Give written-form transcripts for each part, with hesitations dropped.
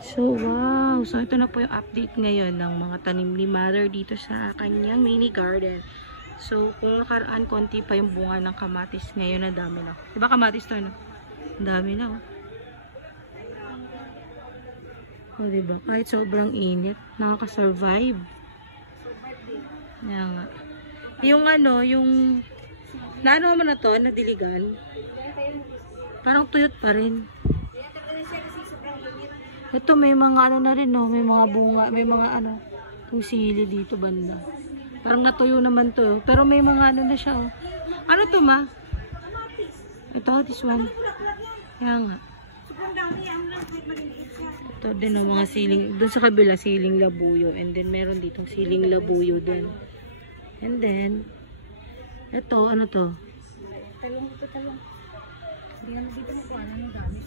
So, wow. So, ito na po yung update ngayon ng mga tanim ni Mother dito sa kanyang mini garden. So, kung nakaraan, konti pa yung bunga ng kamatis. Ngayon, na dami na. Diba kamatis to, no? Ang dami na, oh. O, diba? Kahit sobrang init, nakaka-survive. Yan nga. Yung ano, yung... Naano mo na to, nadiligan? Parang tuyot pa rin. Ito may mga ano na rin, no? May mga bunga, may mga ano, yung sili dito banda. Parang natuyo naman to. Pero may mga ano na siya, oh. Ano to, ma? Ito, this one. Yan nga. Ito din ang mga siling, doon sa kabila siling labuyo. And then meron ditong siling labuyo din. And then, ito, ano to? Talong. Hindi naman dito makuha ng dami.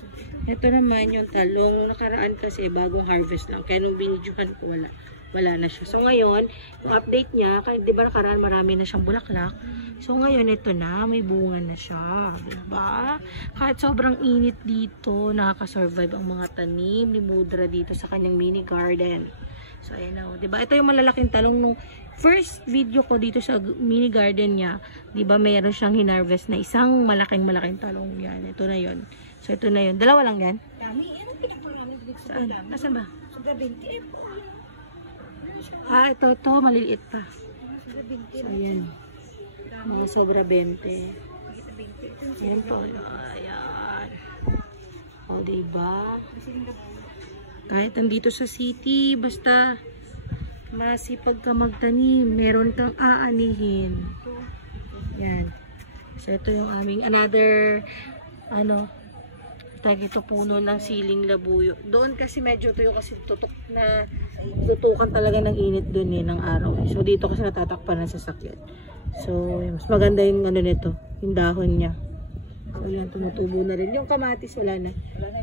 Ito naman yung talong. Nakaraan kasi bagong harvest lang. Kaya nung binidyohan ko, wala na siya. So ngayon, yung update niya, kahit di ba nakaraan marami na siyang bulaklak. So ngayon, ito na, may bunga na siya. Diba? Kahit sobrang init dito, nakaka-survive ang mga tanim ni Mudra dito sa kanyang mini garden. So ayan na, diba? Ito yung malalaking talong nung first video ko dito sa mini garden niya. Diba mayroon siyang hinarvest na isang malaking talong yan. Ito na yun. So ito na yun. Dalawa lang yan? Dami. Ano pinakul namin dito? Saan? Nasaan ba? Sobra 20. Ito, maliliit pa. Sobra 20. So ayan. Mga sobra 20. Ayan po. Ayan. O, diba? Kahit nandito sa city, basta masipag ka magtanim, meron kang aanihin. Yan. So, ito yung aming another, ano, ito puno ng siling labuyo. Doon kasi medyo tuyo kasi tutukan talaga ng init doon ng araw. So, dito kasi natatakpan ng sasakyan. So, mas maganda yung ano nito, yung dahon niya. So, yan, tumutubo na rin. Yung kamatis, wala na.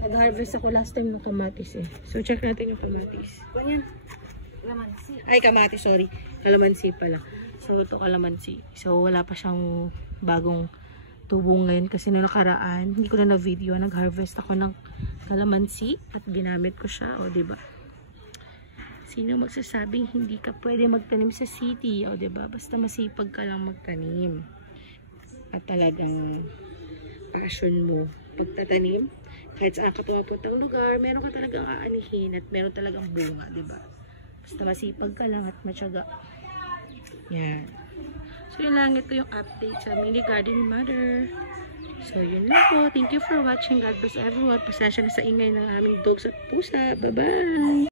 Nag-harvest ako last time ng kamatis eh. So, check natin yung kamatis. Ganyan. Kalamansi. Ay, kamatis, sorry. Kalamansi pala. So, ito kalamansi. So, wala pa siyang bagong tubo ngayon kasi na nakaraan. Hindi ko na na-video. Nag-harvest ako ng kalamansi at ginamit ko siya. O, diba? Sino magsasabing hindi ka pwede magtanim sa city? O, diba? Basta masipag ka lang magtanim. At talagang passion mo pagtatanim, kahit saan ka pumapuntang lugar, meron ka talagang aanihin at meron talagang bunga, diba? Basta masipag ka lang at matyaga. Yan. So yun lang, ito yung update sa mini garden ni Mother. So yun lang po. Thank you for watching. God bless everyone. Pasensya na sa ingay ng aming dogs at pusa. Bye-bye!